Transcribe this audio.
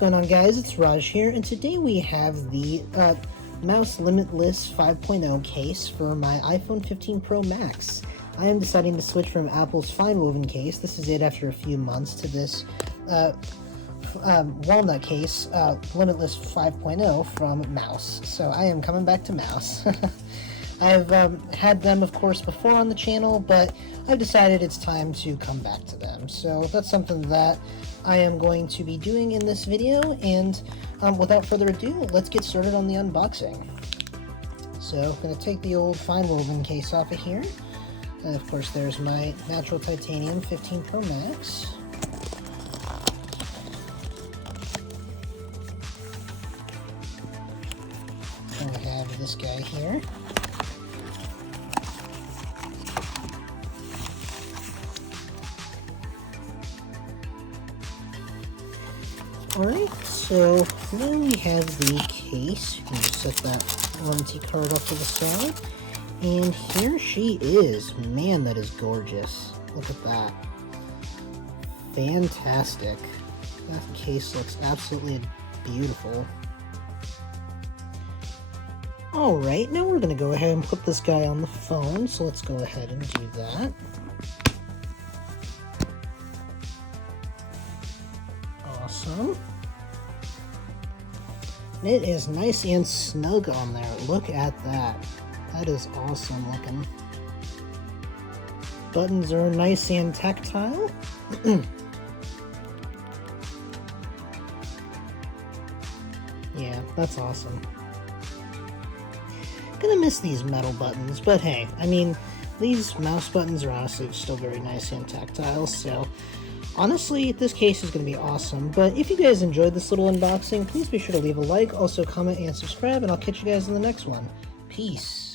going on, guys? It's Raj here, and today we have the Mous Limitless 5.0 case for my iPhone 15 Pro Max. I am deciding to switch from Apple's fine woven case, this is it after a few months, to this walnut case, Limitless 5.0 from Mous. So I am coming back to Mous. I've had them, of course, before on the channel, but I've decided it's time to come back to them. So that's something that I am going to be doing in this video, and without further ado, let's get started on the unboxing. So I'm going to take the old fine woven case off of here, and of course there's my natural titanium 15 Pro Max. And I have this guy here. Alright, so then we have the case. You can just set that warranty card off to the side. And here she is. Man, that is gorgeous. Look at that. Fantastic. That case looks absolutely beautiful. Alright, now we're going to go ahead and put this guy on the phone. So let's go ahead and do that. Awesome. It is nice and snug on there. Look at that. That is awesome looking. Buttons are nice and tactile. Yeah, that's awesome. Gonna miss these metal buttons, but hey, I mean, these mouse buttons are honestly still very nice and tactile, so honestly, this case is going to be awesome. But if you guys enjoyed this little unboxing, please be sure to leave a like, also comment and subscribe, and I'll catch you guys in the next one. Peace.